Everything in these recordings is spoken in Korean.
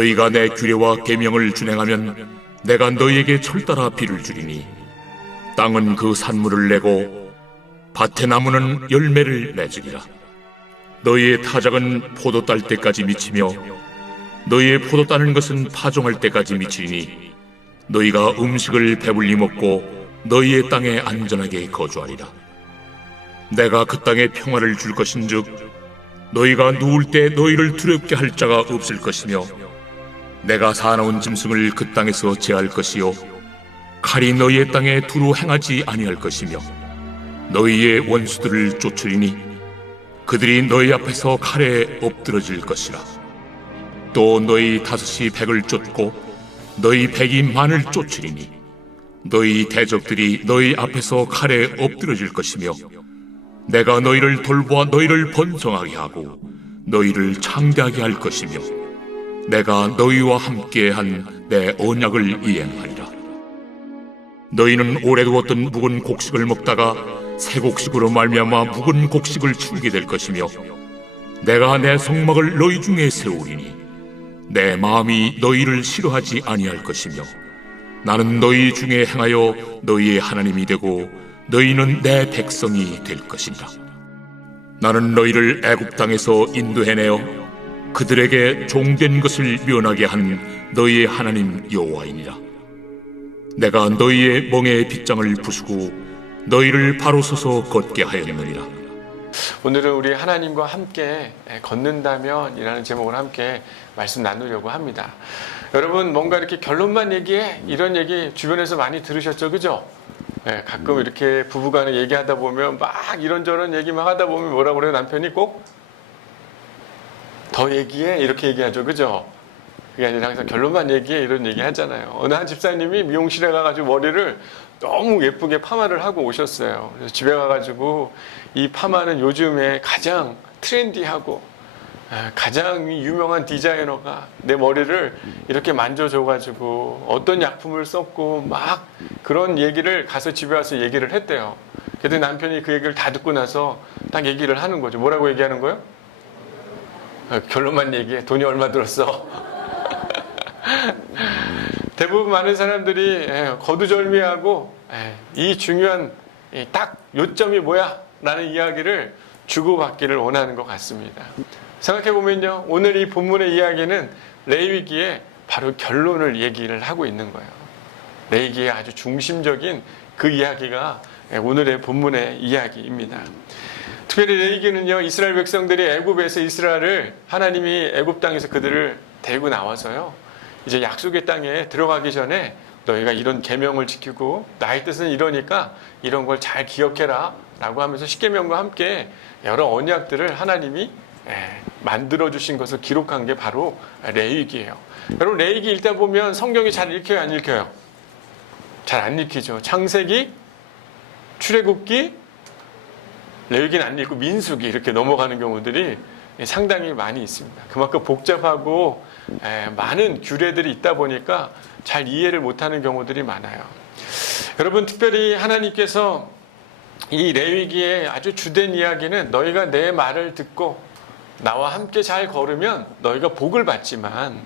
너희가 내 규례와 계명을 준행하면 내가 너희에게 철따라 비를 주리니 땅은 그 산물을 내고 밭의 나무는 열매를 맺으리라. 너희의 타작은 포도 딸 때까지 미치며 너희의 포도 따는 것은 파종할 때까지 미치리니 너희가 음식을 배불리 먹고 너희의 땅에 안전하게 거주하리라. 내가 그 땅에 평화를 줄 것인즉 너희가 누울 때 너희를 두렵게 할 자가 없을 것이며 내가 사나운 짐승을 그 땅에서 제할 것이요 칼이 너희의 땅에 두루 행하지 아니할 것이며 너희의 원수들을 쫓으리니 그들이 너희 앞에서 칼에 엎드러질 것이라. 또 너희 다섯이 백을 쫓고 너희 백이 만을 쫓으리니 너희 대적들이 너희 앞에서 칼에 엎드러질 것이며 내가 너희를 돌보아 너희를 번성하게 하고 너희를 창대하게 할 것이며 내가 너희와 함께한 내 언약을 이행하리라. 너희는 오래 두었던 묵은 곡식을 먹다가 새 곡식으로 말미암아 묵은 곡식을 치우게 될 것이며 내가 내 성막을 너희 중에 세우리니 내 마음이 너희를 싫어하지 아니할 것이며 나는 너희 중에 행하여 너희의 하나님이 되고 너희는 내 백성이 될 것이라. 나는 너희를 애굽 땅에서 인도해내어 그들에게 종된 것을 면하게 한 너희의 하나님 여호와이니라. 내가 너희의 멍에의 빗장을 부수고 너희를 바로 서서 걷게 하였느니라. 오늘은 우리 하나님과 함께 걷는다면 이라는 제목으로 함께 말씀 나누려고 합니다. 여러분, 뭔가 이렇게 결론만 얘기해, 이런 얘기 주변에서 많이 들으셨죠, 그죠? 가끔 이렇게 부부간에 얘기하다 보면 막 이런저런 얘기만 하다 보면 뭐라고 그래요? 남편이 꼭 더 얘기해, 이렇게 얘기하죠, 그죠? 그게 아니라 항상 결론만 얘기해, 이런 얘기 하잖아요. 어느 한 집사님이 미용실에 가가지고 머리를 너무 예쁘게 파마를 하고 오셨어요. 그래서 집에 가가지고 이 파마는 요즘에 가장 트렌디하고 가장 유명한 디자이너가 내 머리를 이렇게 만져줘가지고 어떤 약품을 썼고 막 그런 얘기를 가서 집에 와서 얘기를 했대요. 그랬더니 남편이 그 얘기를 다 듣고 나서 딱 얘기를 하는 거죠. 뭐라고 얘기하는 거예요? 결론만 얘기해. 돈이 얼마 들었어? 대부분 많은 사람들이 거두절미하고 이 중요한 딱 요점이 뭐야? 라는 이야기를 주고받기를 원하는 것 같습니다. 생각해보면요, 오늘 이 본문의 이야기는 레위기의 바로 결론을 얘기를 하고 있는 거예요. 레위기의 아주 중심적인 그 이야기가 오늘의 본문의 이야기입니다. 특별히 레위기는요, 이스라엘 백성들이 애굽에서 이스라엘을 하나님이 애굽 땅에서 그들을 데리고 나와서요, 이제 약속의 땅에 들어가기 전에 너희가 이런 계명을 지키고 나의 뜻은 이러니까 이런 걸 잘 기억해라 라고 하면서 십계명과 함께 여러 언약들을 하나님이 만들어 주신 것을 기록한 게 바로 레위기예요. 여러분, 레위기 읽다 보면 성경이 잘 읽혀요, 안 읽혀요? 잘 안 읽히죠. 창세기, 출애굽기, 레위기는 안 읽고 민수기 이렇게 넘어가는 경우들이 상당히 많이 있습니다. 그만큼 복잡하고 많은 규례들이 있다 보니까 잘 이해를 못하는 경우들이 많아요. 여러분, 특별히 하나님께서 이 레위기의 아주 주된 이야기는 너희가 내 말을 듣고 나와 함께 잘 걸으면 너희가 복을 받지만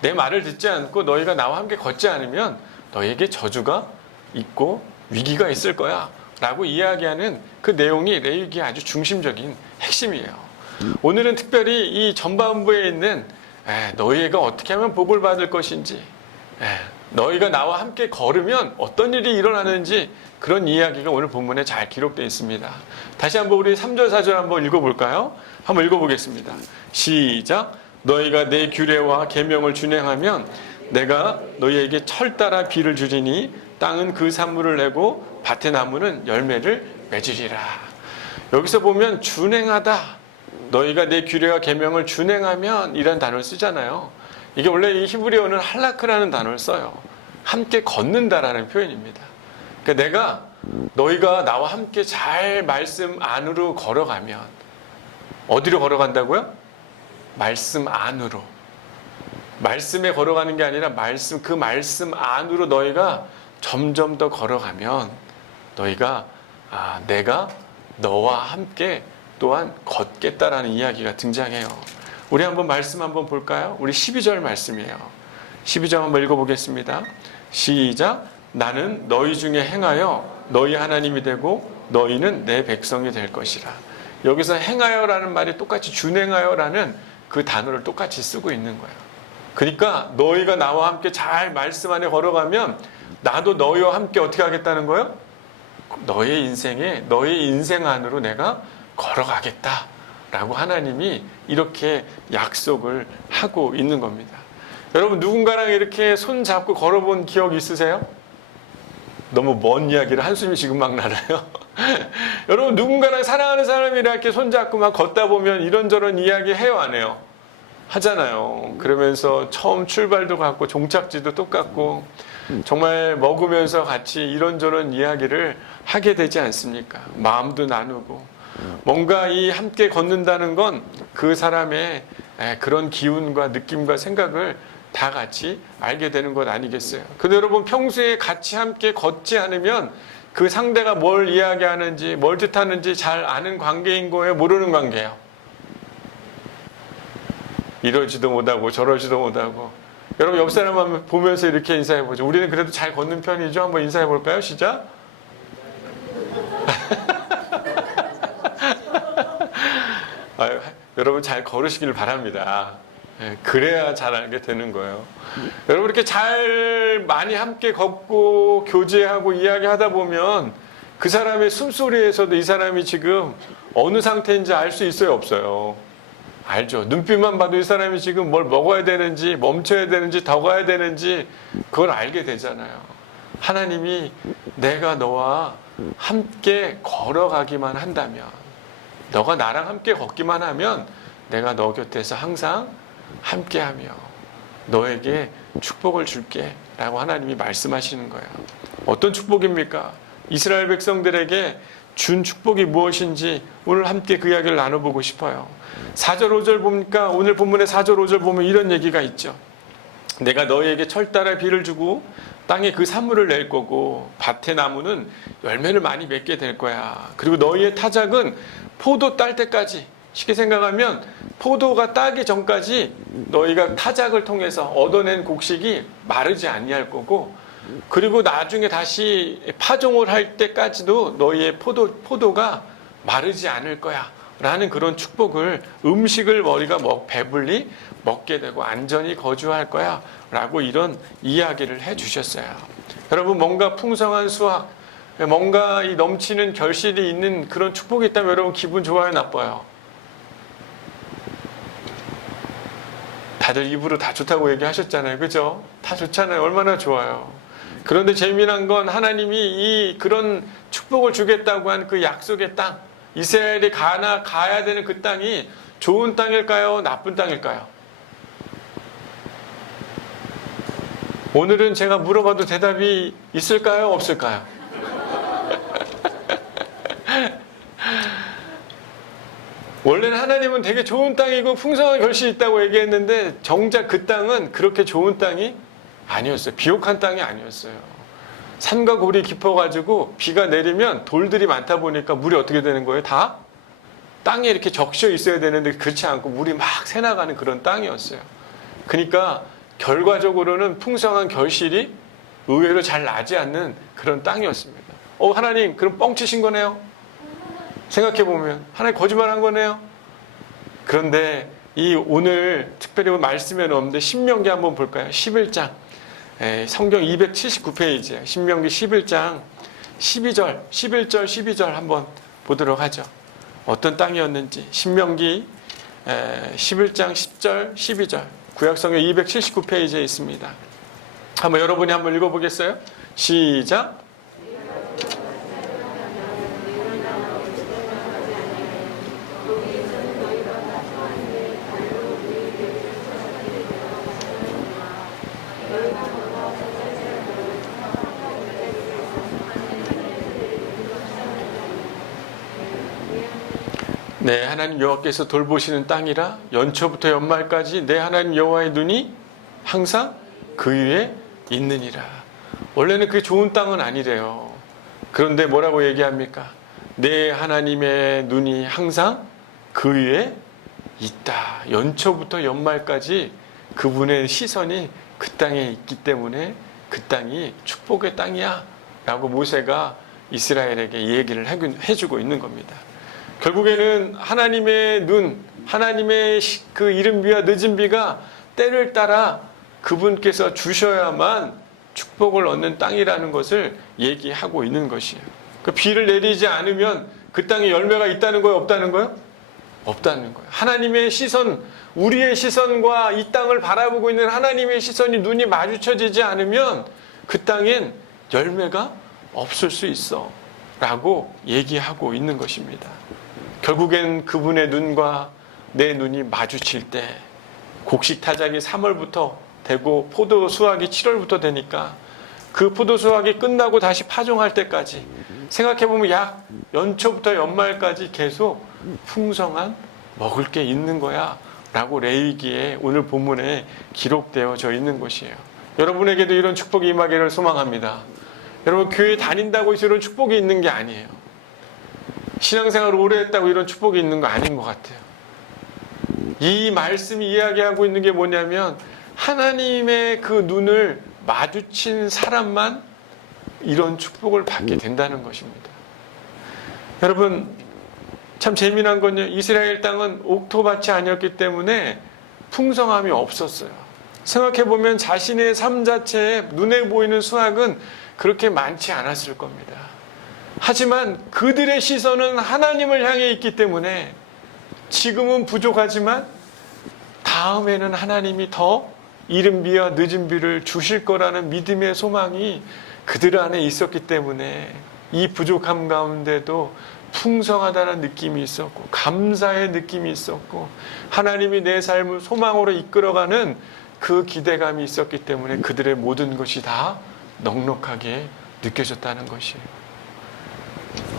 내 말을 듣지 않고 너희가 나와 함께 걷지 않으면 너희에게 저주가 있고 위기가 있을 거야 라고 이야기하는 그 내용이 레위기의 아주 중심적인 핵심이에요. 오늘은 특별히 이 전반부에 있는 너희가 어떻게 하면 복을 받을 것인지, 너희가 나와 함께 걸으면 어떤 일이 일어나는지 그런 이야기가 오늘 본문에 잘 기록되어 있습니다. 다시 한번 우리 3절 4절 한번 읽어볼까요? 한번 읽어보겠습니다. 시작. 너희가 내 규례와 계명을 준행하면 내가 너희에게 철따라 비를 주리니 땅은 그 산물을 내고 밭의 나무는 열매를 맺으리라. 여기서 보면 준행하다, 너희가 내 규례와 계명을 준행하면 이런 단어를 쓰잖아요. 이게 원래 이 히브리어는 할라크라는 단어를 써요. 함께 걷는다라는 표현입니다. 그러니까 내가 너희가 나와 함께 잘 말씀 안으로 걸어가면, 어디로 걸어간다고요? 말씀 안으로. 말씀에 걸어가는 게 아니라 그 말씀 안으로 너희가 점점 더 걸어가면 너희가 내가 너와 함께 또한 걷겠다라는 이야기가 등장해요. 우리 한번 말씀 한번 볼까요? 우리 12절 말씀이에요. 12절 한번 읽어보겠습니다. 시작. 나는 너희 중에 행하여 너희 하나님이 되고 너희는 내 백성이 될 것이라. 여기서 행하여라는 말이 똑같이 준행하여라는 그 단어를 똑같이 쓰고 있는 거예요. 그러니까 너희가 나와 함께 잘 말씀 안에 걸어가면 나도 너희와 함께 어떻게 하겠다는 거예요? 너의 인생에, 너의 인생 안으로 내가 걸어가겠다라고 하나님이 이렇게 약속을 하고 있는 겁니다. 여러분, 누군가랑 이렇게 손 잡고 걸어본 기억 있으세요? 너무 먼 이야기를 한숨이 지금 막 나나요? 여러분, 누군가랑 사랑하는 사람이랑 이렇게 손잡고 막 걷다 보면 이런저런 이야기 해요, 안 해요? 하잖아요. 그러면서 처음 출발도 같고 종착지도 똑같고 정말 먹으면서 같이 이런저런 이야기를 하게 되지 않습니까? 마음도 나누고 뭔가 이 함께 걷는다는 건 그 사람의 그런 기운과 느낌과 생각을 다 같이 알게 되는 것 아니겠어요? 근데 여러분, 평소에 같이 함께 걷지 않으면 그 상대가 뭘 이야기하는지 뭘 뜻하는지 잘 아는 관계인 거예요? 모르는 관계예요? 이러지도 못하고 저러지도 못하고. 여러분, 옆 사람 한번 보면서 이렇게 인사해보죠. 우리는 그래도 잘 걷는 편이죠? 한번 인사해볼까요? 시작. 아유, 여러분 잘 걸으시길 바랍니다. 그래야 잘 알게 되는 거예요. 여러분, 이렇게 잘 많이 함께 걷고 교제하고 이야기하다 보면 그 사람의 숨소리에서도 이 사람이 지금 어느 상태인지 알 수 있어요, 없어요? 알죠. 눈빛만 봐도 이 사람이 지금 뭘 먹어야 되는지, 멈춰야 되는지, 더 가야 되는지 그걸 알게 되잖아요. 하나님이 내가 너와 함께 걸어가기만 한다면, 너가 나랑 함께 걷기만 하면 내가 너 곁에서 항상 함께하며 너에게 축복을 줄게 라고 하나님이 말씀하시는 거예요. 어떤 축복입니까? 이스라엘 백성들에게 준 축복이 무엇인지 오늘 함께 그 이야기를 나눠보고 싶어요. 4절 5절 보니까 오늘 본문의 4절 5절 보면 이런 얘기가 있죠. 내가 너희에게 철따라 비를 주고 땅에 그 산물을 낼 거고 밭의 나무는 열매를 많이 맺게 될 거야. 그리고 너희의 타작은 포도 딸 때까지, 쉽게 생각하면 포도가 따기 전까지 너희가 타작을 통해서 얻어낸 곡식이 마르지 아니할 거고, 그리고 나중에 다시 파종을 할 때까지도 너희의 포도가 마르지 않을 거야 라는 그런 축복을, 음식을 너희가 배불리 먹게 되고 안전히 거주할 거야 라고 이런 이야기를 해 주셨어요. 여러분, 뭔가 풍성한 수확, 뭔가 이 넘치는 결실이 있는 그런 축복이 있다면 여러분 기분 좋아요, 나빠요? 다들 입으로 다 좋다고 얘기하셨잖아요. 그죠? 다 좋잖아요. 얼마나 좋아요. 그런데 재미난 건 하나님이 이 그런 축복을 주겠다고 한 그 약속의 땅, 이스라엘이 가야 되는 그 땅이 좋은 땅일까요? 나쁜 땅일까요? 오늘은 제가 물어봐도 대답이 있을까요? 없을까요? 원래는 하나님은 되게 좋은 땅이고 풍성한 결실이 있다고 얘기했는데 정작 그 땅은 그렇게 좋은 땅이 아니었어요. 비옥한 땅이 아니었어요. 산과 골이 깊어가지고 비가 내리면 돌들이 많다 보니까 물이 어떻게 되는 거예요? 다 땅에 이렇게 적셔 있어야 되는데 그렇지 않고 물이 막 새나가는 그런 땅이었어요. 그러니까 결과적으로는 풍성한 결실이 의외로 잘 나지 않는 그런 땅이었습니다. 하나님, 그럼 뻥치신 거네요? 생각해보면 하나님 거짓말한 거네요? 그런데 이 오늘 특별히 말씀에는 없는데 신명기 한번 볼까요? 11장, 성경 279페이지예요. 신명기 11장 12절, 11절, 12절 한번 보도록 하죠. 어떤 땅이었는지. 신명기 11장 10절, 12절 구약성경 279페이지에 있습니다. 한번 여러분이 한번 읽어보겠어요? 시작. 네, 하나님 여호와께서 돌보시는 땅이라 연초부터 연말까지 내 하나님 여호와의 눈이 항상 그 위에 있느니라. 원래는 그게 좋은 땅은 아니래요. 그런데 뭐라고 얘기합니까? 내 하나님의 눈이 항상 그 위에 있다. 연초부터 연말까지 그분의 시선이 그 땅에 있기 때문에 그 땅이 축복의 땅이야 라고 모세가 이스라엘에게 얘기를 해주고 있는 겁니다. 결국에는 하나님의 눈, 하나님의 그 이른 비와 늦은 비가 때를 따라 그분께서 주셔야만 축복을 얻는 땅이라는 것을 얘기하고 있는 것이에요. 그 비를 내리지 않으면 그 땅에 열매가 있다는 거예요? 없다는 거예요? 없다는 거예요. 하나님의 시선, 우리의 시선과 이 땅을 바라보고 있는 하나님의 시선이 눈이 마주쳐지지 않으면 그 땅엔 열매가 없을 수 있어 라고 얘기하고 있는 것입니다. 결국엔 그분의 눈과 내 눈이 마주칠 때 곡식 타작이 3월부터 되고 포도 수확이 7월부터 되니까 그 포도 수확이 끝나고 다시 파종할 때까지 생각해보면 약 연초부터 연말까지 계속 풍성한 먹을 게 있는 거야 라고 레위기에 오늘 본문에 기록되어져 있는 것이에요. 여러분에게도 이런 축복이 임하기를 소망합니다. 여러분 교회 다닌다고 해서 이런 축복이 있는 게 아니에요. 신앙생활을 오래 했다고 이런 축복이 있는 거 아닌 것 같아요. 이 말씀이 이야기하고 있는 게 뭐냐면 하나님의 그 눈을 마주친 사람만 이런 축복을 받게 된다는 것입니다. 여러분 참 재미난 건요. 이스라엘 땅은 옥토밭이 아니었기 때문에 풍성함이 없었어요. 생각해보면 자신의 삶 자체에 눈에 보이는 수확은 그렇게 많지 않았을 겁니다. 하지만 그들의 시선은 하나님을 향해 있기 때문에 지금은 부족하지만 다음에는 하나님이 더 이른 비와 늦은 비를 주실 거라는 믿음의 소망이 그들 안에 있었기 때문에 이 부족함 가운데도 풍성하다는 느낌이 있었고 감사의 느낌이 있었고 하나님이 내 삶을 소망으로 이끌어가는 그 기대감이 있었기 때문에 그들의 모든 것이 다 넉넉하게 느껴졌다는 것이에요.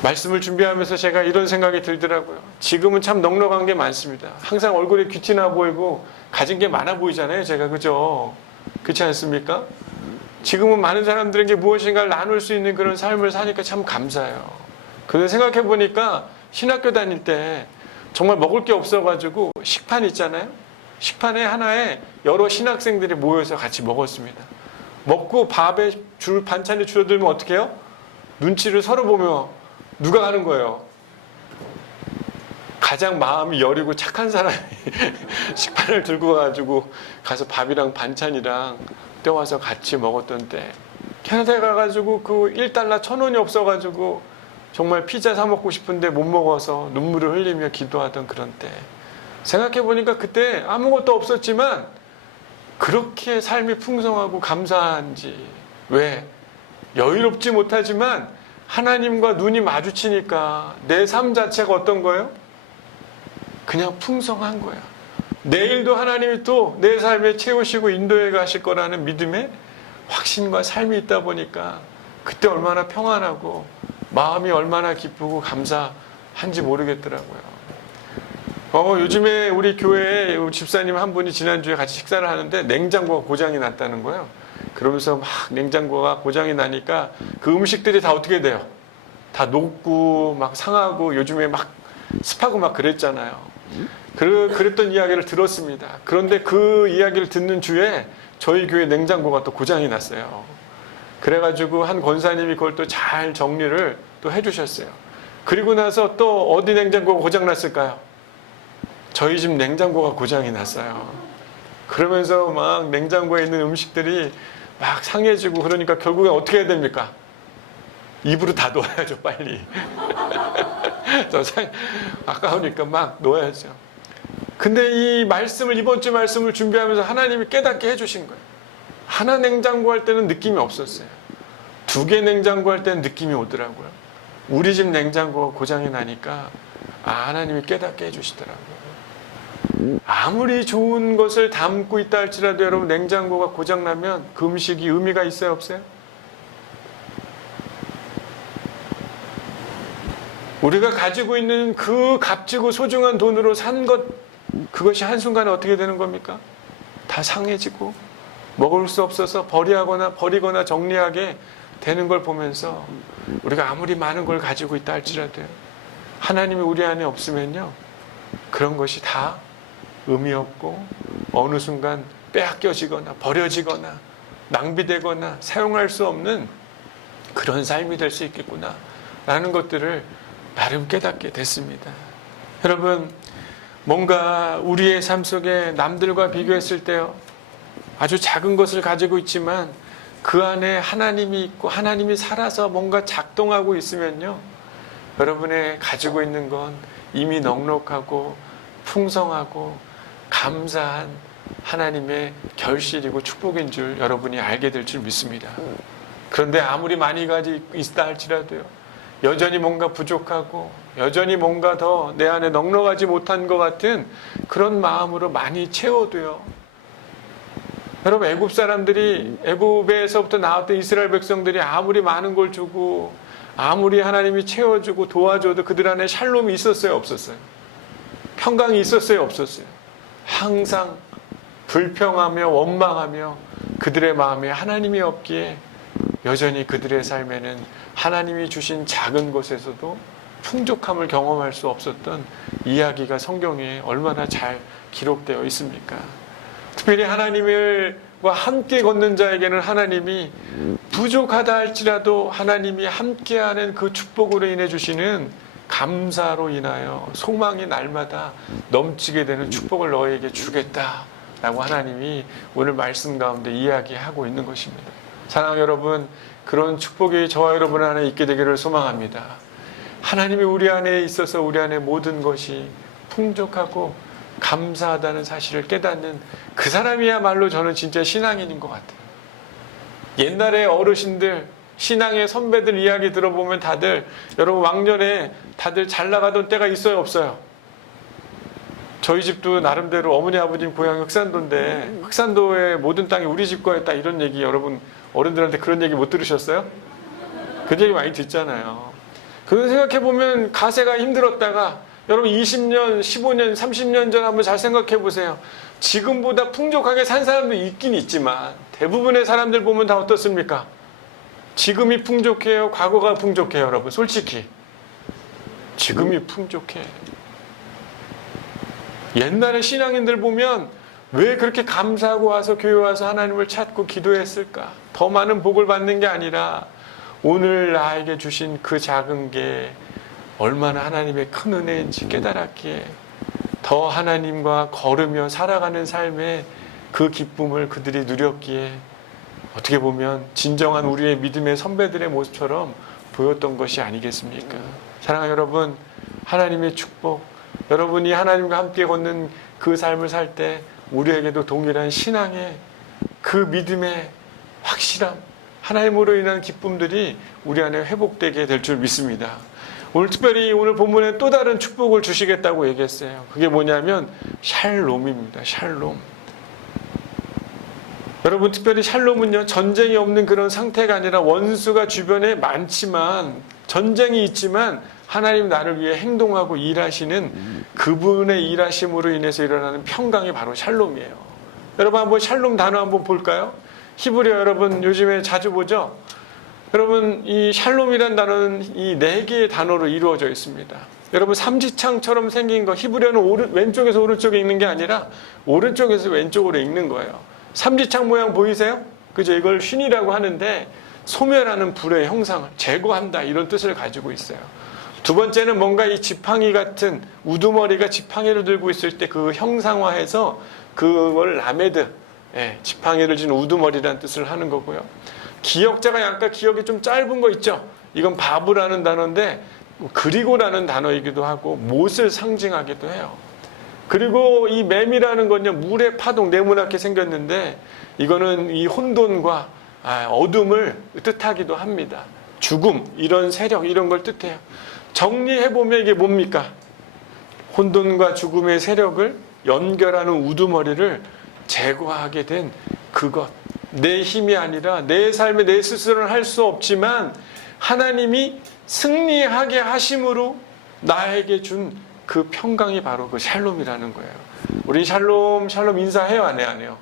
말씀을 준비하면서 제가 이런 생각이 들더라고요. 지금은 참 넉넉한 게 많습니다. 항상 얼굴에 귀티나 보이고 가진 게 많아 보이잖아요. 제가 그죠? 그렇지 않습니까? 지금은 많은 사람들에게 무엇인가를 나눌 수 있는 그런 삶을 사니까 참 감사해요. 그런데 생각해 보니까 신학교 다닐 때 정말 먹을 게 없어가지고 식판 있잖아요. 식판에 하나에 여러 신학생들이 모여서 같이 먹었습니다. 먹고 밥에 반찬이 줄어들면 어떻게 해요? 눈치를 서로 보며 누가 가는 거예요? 가장 마음이 여리고 착한 사람이 식판을 들고 가지고 가서 밥이랑 반찬이랑 떼와서 같이 먹었던 때 캐나다에 가가지고 그 1달러 1,000원이 없어가지고 정말 피자 사 먹고 싶은데 못 먹어서 눈물을 흘리며 기도하던 그런 때 생각해보니까 그때 아무것도 없었지만 그렇게 삶이 풍성하고 감사한지. 왜? 여유롭지 못하지만 하나님과 눈이 마주치니까 내 삶 자체가 어떤 거예요? 그냥 풍성한 거야. 내일도 하나님이 또 내 삶에 채우시고 인도해 가실 거라는 믿음의 확신과 삶이 있다 보니까 그때 얼마나 평안하고 마음이 얼마나 기쁘고 감사한지 모르겠더라고요. 요즘에 우리 교회에 우리 집사님 한 분이 지난주에 같이 식사를 하는데 냉장고가 고장이 났다는 거예요. 그러면서 막 냉장고가 고장이 나니까 그 음식들이 다 어떻게 돼요? 다 녹고 막 상하고 요즘에 막 습하고 막 그랬잖아요. 그랬던 이야기를 들었습니다. 그런데 그 이야기를 듣는 주에 저희 교회 냉장고가 또 고장이 났어요. 그래가지고 한 권사님이 그걸 또 잘 정리를 또 해주셨어요. 그리고 나서 또 어디 냉장고가 고장 났을까요? 저희 집 냉장고가 고장이 났어요. 그러면서 막 냉장고에 있는 음식들이 막 상해지고 그러니까 결국에 어떻게 해야 됩니까? 입으로 다 넣어야죠, 빨리. 아까우니까 막 넣어야죠. 근데 이 말씀을, 이번 주 말씀을 준비하면서 하나님이 깨닫게 해주신 거예요. 하나 냉장고 할 때는 느낌이 없었어요. 2개 냉장고 할 때는 느낌이 오더라고요. 우리 집 냉장고가 고장이 나니까 하나님이 깨닫게 해주시더라고요. 아무리 좋은 것을 담고 있다 할지라도 여러분 냉장고가 고장나면 그 음식이 의미가 있어요, 없어요? 우리가 가지고 있는 그 값지고 소중한 돈으로 산 것, 그것이 한순간에 어떻게 되는 겁니까? 다 상해지고 먹을 수 없어서 버리거나 정리하게 되는 걸 보면서 우리가 아무리 많은 걸 가지고 있다 할지라도 하나님이 우리 안에 없으면요, 그런 것이 다 의미 없고 어느 순간 빼앗겨지거나 버려지거나 낭비되거나 사용할 수 없는 그런 삶이 될 수 있겠구나 라는 것들을 나름 깨닫게 됐습니다. 여러분, 뭔가 우리의 삶 속에 남들과 비교했을 때 아주 작은 것을 가지고 있지만 그 안에 하나님이 있고 하나님이 살아서 뭔가 작동하고 있으면요, 여러분의 가지고 있는 건 이미 넉넉하고 풍성하고 감사한 하나님의 결실이고 축복인 줄 여러분이 알게 될 줄 믿습니다. 그런데 아무리 많이 가지고 있다 할지라도요, 여전히 뭔가 부족하고 여전히 뭔가 더 내 안에 넉넉하지 못한 것 같은 그런 마음으로 많이 채워도요, 여러분, 애굽 사람들이, 애굽에서부터 나왔던 이스라엘 백성들이 아무리 많은 걸 주고 아무리 하나님이 채워주고 도와줘도 그들 안에 샬롬이 있었어요, 없었어요? 평강이 있었어요, 없었어요? 항상 불평하며 원망하며 그들의 마음에 하나님이 없기에 여전히 그들의 삶에는 하나님이 주신 작은 것에서도 풍족함을 경험할 수 없었던 이야기가 성경에 얼마나 잘 기록되어 있습니까? 특별히 하나님과 함께 걷는 자에게는 하나님이 부족하다 할지라도 하나님이 함께하는 그 축복으로 인해 주시는 감사로 인하여 소망이 날마다 넘치게 되는 축복을 너에게 주겠다라고 하나님이 오늘 말씀 가운데 이야기하고 있는 것입니다. 사랑하는 여러분, 그런 축복이 저와 여러분 안에 있게 되기를 소망합니다. 하나님이 우리 안에 있어서 우리 안에 모든 것이 풍족하고 감사하다는 사실을 깨닫는 그 사람이야말로 저는 진짜 신앙인인 것 같아요. 옛날에 어르신들, 신앙의 선배들 이야기 들어보면 다들, 여러분, 왕년에 다들 잘 나가던 때가 있어요, 없어요? 저희 집도 나름대로 어머니 아버님 고향이 흑산도인데 흑산도의 모든 땅이 우리 집 거였다, 이런 얘기 여러분 어른들한테 그런 얘기 못 들으셨어요? 그 얘기 많이 듣잖아요. 그런 생각해보면 가세가 힘들었다가 여러분 20년, 15년, 30년 전 한번 잘 생각해 보세요. 지금보다 풍족하게 산 사람도 있긴 있지만 대부분의 사람들 보면 다 어떻습니까? 지금이 풍족해요? 과거가 풍족해요? 여러분 솔직히 지금이 풍족해. 옛날에 신앙인들 보면 왜 그렇게 감사하고 와서 교회 와서 하나님을 찾고 기도했을까? 더 많은 복을 받는 게 아니라 오늘 나에게 주신 그 작은 게 얼마나 하나님의 큰 은혜인지 깨달았기에 더 하나님과 걸으며 살아가는 삶의 그 기쁨을 그들이 누렸기에 어떻게 보면 진정한 우리의 믿음의 선배들의 모습처럼 보였던 것이 아니겠습니까? 사랑하는 여러분, 하나님의 축복, 여러분이 하나님과 함께 걷는 그 삶을 살 때 우리에게도 동일한 신앙의 그 믿음의 확실함, 하나님으로 인한 기쁨들이 우리 안에 회복되게 될 줄 믿습니다. 오늘 특별히 오늘 본문에 또 다른 축복을 주시겠다고 얘기했어요. 그게 뭐냐면 샬롬입니다. 샬롬. 여러분, 특별히 샬롬은요, 전쟁이 없는 그런 상태가 아니라 원수가 주변에 많지만, 전쟁이 있지만 하나님 나를 위해 행동하고 일하시는 그분의 일하심으로 인해서 일어나는 평강이 바로 샬롬이에요. 여러분, 한번 샬롬 단어 한번 볼까요? 히브리어 여러분 요즘에 자주 보죠? 여러분, 이 샬롬이라는 단어는 이 4개의 단어로 이루어져 있습니다. 여러분, 삼지창처럼 생긴 거, 히브리어는 왼쪽에서 오른쪽에 읽는 게 아니라 오른쪽에서 왼쪽으로 읽는 거예요. 삼지창 모양 보이세요? 그죠? 이걸 쉰이라고 하는데 소멸하는 불의 형상을 제거한다, 이런 뜻을 가지고 있어요. 두 번째는 뭔가 이 지팡이 같은 우두머리가 지팡이를 들고 있을 때 그 형상화해서 그걸 라메드, 지팡이를 진 우두머리라는 뜻을 하는 거고요. 기역자가 약간 기역이 좀 짧은 거 있죠? 이건 바브라는 단어인데 그리고라는 단어이기도 하고 못을 상징하기도 해요. 그리고 이 맴이라는 건요, 물의 파동, 네모나게 생겼는데 이거는 이 혼돈과 어둠을 뜻하기도 합니다. 죽음, 이런 세력, 이런 걸 뜻해요. 정리해보면 이게 뭡니까? 혼돈과 죽음의 세력을 연결하는 우두머리를 제거하게 된 그것. 내 힘이 아니라 내 삶에 내 스스로는 할 수 없지만 하나님이 승리하게 하심으로 나에게 준 그 평강이 바로 그 샬롬이라는 거예요. 우리 샬롬 인사해요, 안 해요?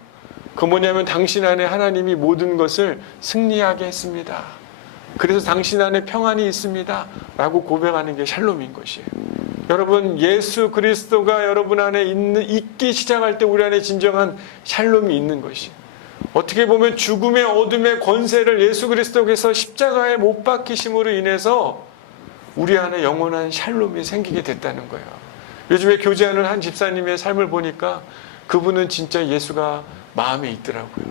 그 뭐냐면 당신 안에 하나님이 모든 것을 승리하게 했습니다. 그래서 당신 안에 평안이 있습니다 라고 고백하는 게 샬롬인 것이에요. 여러분, 예수 그리스도가 여러분 안에 있기 시작할 때 우리 안에 진정한 샬롬이 있는 것이, 어떻게 보면 죽음의 어둠의 권세를 예수 그리스도께서 십자가에 못 박히심으로 인해서 우리 안에 영원한 샬롬이 생기게 됐다는 거예요. 요즘에 교제하는 한 집사님의 삶을 보니까 그분은 진짜 예수가 마음에 있더라고요.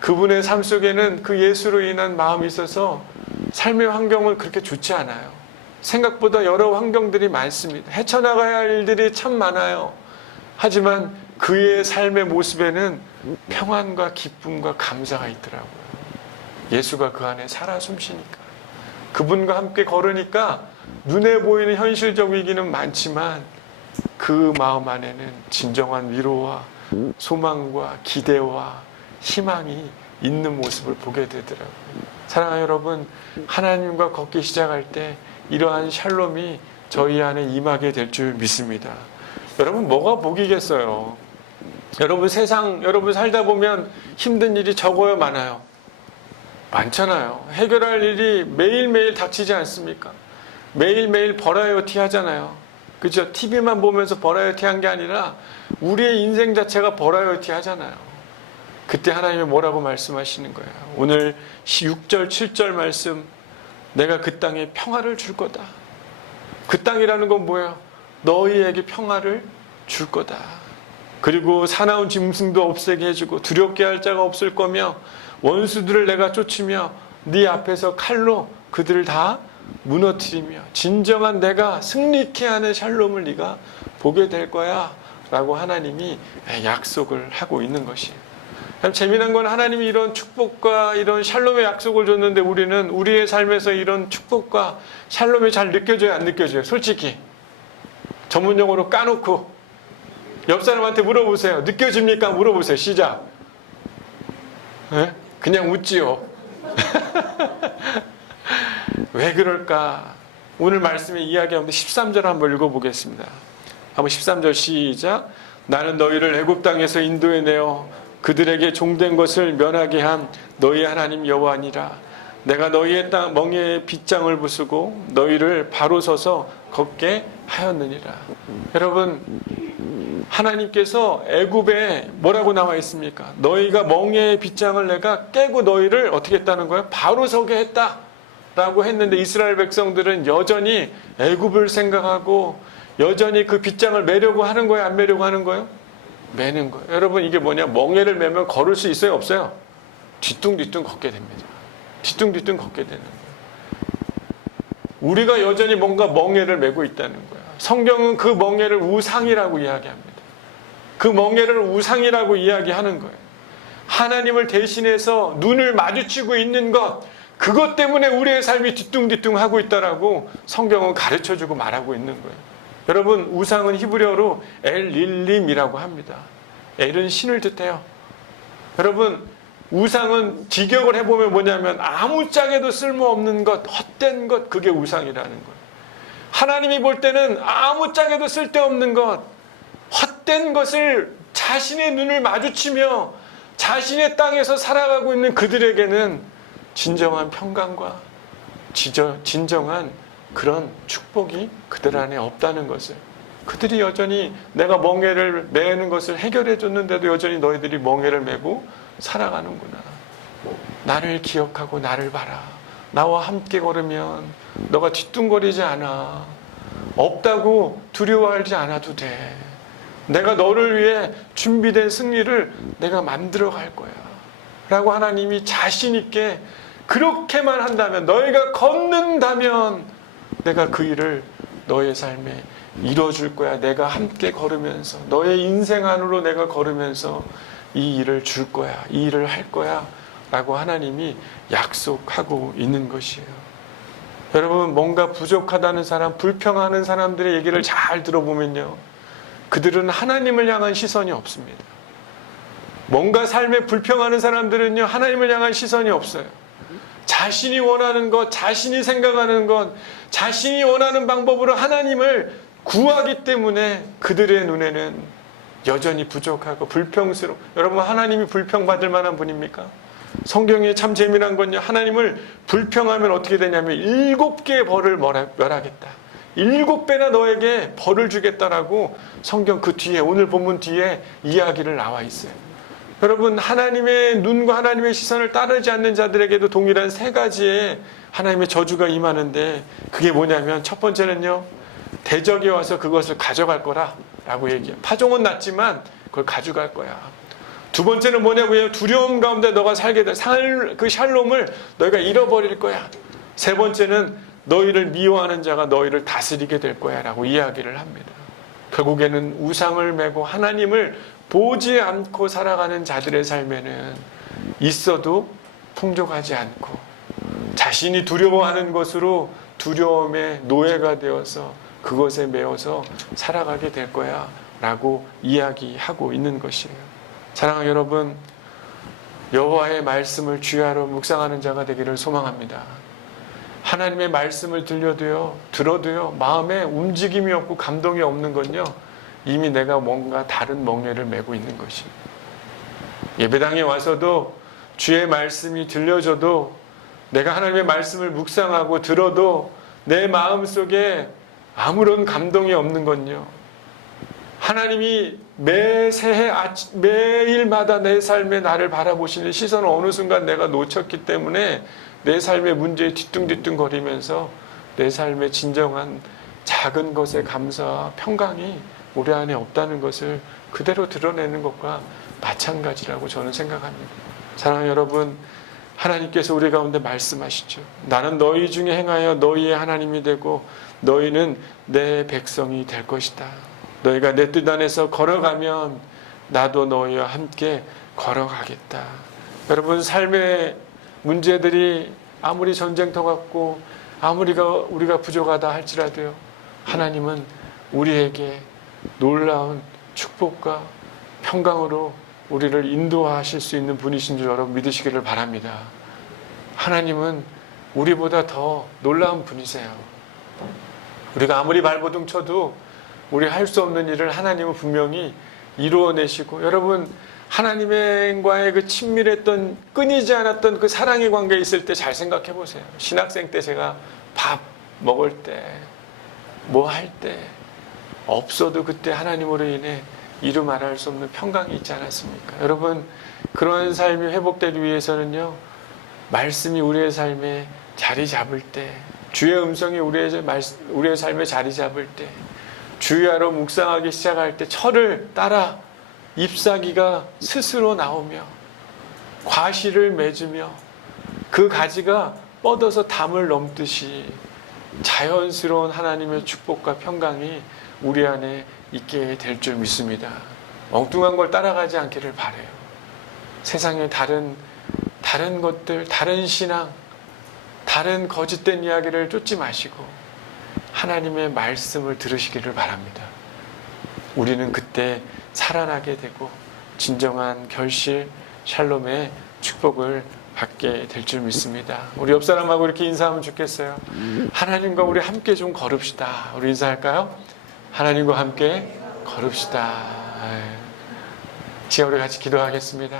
그분의 삶 속에는 그 예수로 인한 마음이 있어서 삶의 환경은 그렇게 좋지 않아요. 생각보다 여러 환경들이 많습니다. 헤쳐나가야 할 일들이 참 많아요. 하지만 그의 삶의 모습에는 평안과 기쁨과 감사가 있더라고요. 예수가 그 안에 살아 숨쉬니까. 그분과 함께 걸으니까 눈에 보이는 현실적 위기는 많지만 그 마음 안에는 진정한 위로와 소망과 기대와 희망이 있는 모습을 보게 되더라고요. 사랑하는 여러분, 하나님과 걷기 시작할 때 이러한 샬롬이 저희 안에 임하게 될 줄 믿습니다. 여러분, 뭐가 복이겠어요? 여러분, 세상 여러분 살다 보면 힘든 일이 적어요, 많아요? 많잖아요. 해결할 일이 매일매일 닥치지 않습니까? 매일매일 버라이어티 하잖아요. 그죠? TV만 보면서 버라이어티 한 게 아니라 우리의 인생 자체가 버라이어티 하잖아요. 그때 하나님이 뭐라고 말씀하시는 거예요? 오늘 6절, 7절 말씀, 내가 그 땅에 평화를 줄 거다. 그 땅이라는 건 뭐예요? 너희에게 평화를 줄 거다. 그리고 사나운 짐승도 없애게 해주고 두렵게 할 자가 없을 거며 원수들을 내가 쫓으며 네 앞에서 칼로 그들을 다 무너뜨리며 진정한 내가 승리케 하는 샬롬을 네가 보게 될 거야 라고 하나님이 약속을 하고 있는 것이에요. 참 재미난 건 하나님이 이런 축복과 이런 샬롬의 약속을 줬는데 우리는 우리의 삶에서 이런 축복과 샬롬이 잘 느껴져요, 안 느껴져요? 솔직히 전문용어로 까놓고 옆 사람한테 물어보세요. 느껴집니까? 물어보세요. 시작. 네? 그냥 웃지요. 왜 그럴까? 오늘 말씀에 이야기하는데 13절 한번 읽어보겠습니다. 한번 13절 시작. 나는 너희를 애굽 땅에서 인도해내어 그들에게 종된 것을 면하게 한 너희 하나님 여호와니라. 내가 너희의 땅 멍에에 빗장을 부수고 너희를 바로 서서 걷게 하였느니라. 여러분, 하나님께서 애굽에 뭐라고 나와 있습니까? 너희가 멍에의 빗장을 내가 깨고 너희를 어떻게 했다는 거예요? 바로 서게 했다라고 했는데 이스라엘 백성들은 여전히 애굽을 생각하고 여전히 그 빗장을 매려고 하는 거예요? 안 매려고 하는 거예요? 매는 거예요. 여러분, 이게 뭐냐? 멍에를 매면 걸을 수 있어요? 없어요? 뒤뚱뒤뚱 걷게 됩니다. 뒤뚱뒤뚱 걷게 되는 거예요. 우리가 여전히 뭔가 멍에를 메고 있다는 거예요. 성경은 그 멍에를 우상이라고 이야기합니다. 그 멍에를 우상이라고 이야기하는 거예요. 하나님을 대신해서 눈을 마주치고 있는 것, 그것 때문에 우리의 삶이 뒤뚱뒤뚱 하고 있다라고 성경은 가르쳐주고 말하고 있는 거예요. 여러분, 우상은 히브리어로 엘릴림이라고 합니다. 엘은 신을 뜻해요. 여러분, 우상은 직역을 해보면 뭐냐면 아무짝에도 쓸모없는 것, 헛된 것, 그게 우상이라는 거예요. 하나님이 볼 때는 아무짝에도 쓸데없는 것, 헛된 것을 자신의 눈을 마주치며 자신의 땅에서 살아가고 있는 그들에게는 진정한 평강과 진정한 그런 축복이 그들 안에 없다는 것을, 그들이 여전히 내가 멍에를 매는 것을 해결해 줬는데도 여전히 너희들이 멍에를 메고 살아가는구나. 나를 기억하고 나를 봐라. 나와 함께 걸으면 너가 뒤뚱거리지 않아. 없다고 두려워하지 않아도 돼. 내가 너를 위해 준비된 승리를 내가 만들어 갈 거야 라고 하나님이 자신 있게 그렇게만 한다면, 너희가 걷는다면 내가 그 일을 너의 삶에 이뤄줄 거야. 내가 함께 걸으면서 너의 인생 안으로 내가 걸으면서 이 일을 줄 거야. 이 일을 할 거야 라고 하나님이 약속하고 있는 것이에요. 여러분, 뭔가 부족하다는 사람, 불평하는 사람들의 얘기를 잘 들어보면요, 그들은 하나님을 향한 시선이 없습니다. 뭔가 삶에 불평하는 사람들은요, 하나님을 향한 시선이 없어요. 자신이 원하는 것, 자신이 생각하는 것, 자신이 원하는 방법으로 하나님을 구하기 때문에 그들의 눈에는 여전히 부족하고 불평스러워. 여러분, 하나님이 불평받을 만한 분입니까? 성경에 참 재미난 건요, 하나님을 불평하면 어떻게 되냐면 7개의 벌을 멸하겠다. 7배나 너에게 벌을 주겠다라고 성경 그 뒤에, 오늘 본문 뒤에 이야기를 나와 있어요. 여러분, 하나님의 눈과 하나님의 시선을 따르지 않는 자들에게도 동일한 3가지의 하나님의 저주가 임하는데, 그게 뭐냐면 첫 번째는요, 대적이 와서 그것을 가져갈 거라 라고 얘기해요. 파종은 났지만 그걸 가져갈 거야. 두 번째는 뭐냐고요? 두려움 가운데 너가 살게 될 그 샬롬을 너희가 잃어버릴 거야. 세 번째는 너희를 미워하는 자가 너희를 다스리게 될 거야 라고 이야기를 합니다. 결국에는 우상을 메고 하나님을 보지 않고 살아가는 자들의 삶에는 있어도 풍족하지 않고 자신이 두려워하는 것으로 두려움의 노예가 되어서 그것에 매여서 살아가게 될 거야 라고 이야기하고 있는 것이에요. 사랑하는 여러분, 여호와의 말씀을 주야로 묵상하는 자가 되기를 소망합니다. 하나님의 말씀을 들어도요 마음에 움직임이 없고 감동이 없는 건요, 이미 내가 뭔가 다른 멍에를 메고 있는 것이에요. 예배당에 와서도 주의 말씀이 들려줘도, 내가 하나님의 말씀을 묵상하고 들어도 내 마음속에 아무런 감동이 없는 건요, 하나님이 매일마다 내 삶에 나를 바라보시는 시선을 어느 순간 내가 놓쳤기 때문에 내 삶의 문제에 뒤뚱뒤뚱거리면서 내 삶의 진정한 작은 것에 감사와 평강이 우리 안에 없다는 것을 그대로 드러내는 것과 마찬가지라고 저는 생각합니다. 사랑하는 여러분, 하나님께서 우리 가운데 말씀하시죠. 나는 너희 중에 행하여 너희의 하나님이 되고 너희는 내 백성이 될 것이다. 너희가 내 뜻 안에서 걸어가면 나도 너희와 함께 걸어가겠다. 여러분, 삶의 문제들이 아무리 전쟁터 같고 아무리 우리가 부족하다 할지라도요, 하나님은 우리에게 놀라운 축복과 평강으로 우리를 인도하실 수 있는 분이신 줄 여러분 믿으시기를 바랍니다. 하나님은 우리보다 더 놀라운 분이세요. 우리가 아무리 발버둥 쳐도 우리 할 수 없는 일을 하나님은 분명히 이루어내시고, 여러분, 하나님과의 그 친밀했던, 끊이지 않았던 그 사랑의 관계에 있을 때 잘 생각해 보세요. 신학생 때 제가 밥 먹을 때, 뭐 할 때 없어도 그때 하나님으로 인해 이루 말할 수 없는 평강이 있지 않았습니까? 여러분, 그런 삶이 회복되기 위해서는요, 말씀이 우리의 삶에 자리 잡을 때, 주의 음성이 우리의 삶에 자리 잡을 때, 주야로 묵상하기 시작할 때 철을 따라 잎사귀가 스스로 나오며 과실을 맺으며 그 가지가 뻗어서 담을 넘듯이 자연스러운 하나님의 축복과 평강이 우리 안에 있게 될 줄 믿습니다. 엉뚱한 걸 따라가지 않기를 바라요. 세상의 다른 것들, 다른 신앙, 다른 거짓된 이야기를 쫓지 마시고 하나님의 말씀을 들으시기를 바랍니다. 우리는 그때 살아나게 되고 진정한 결실, 샬롬의 축복을 받게 될 줄 믿습니다. 우리 옆 사람하고 이렇게 인사하면 좋겠어요. 하나님과 우리 함께 좀 걸읍시다. 우리 인사할까요? 하나님과 함께 걸읍시다. 지금 우리 같이 기도하겠습니다.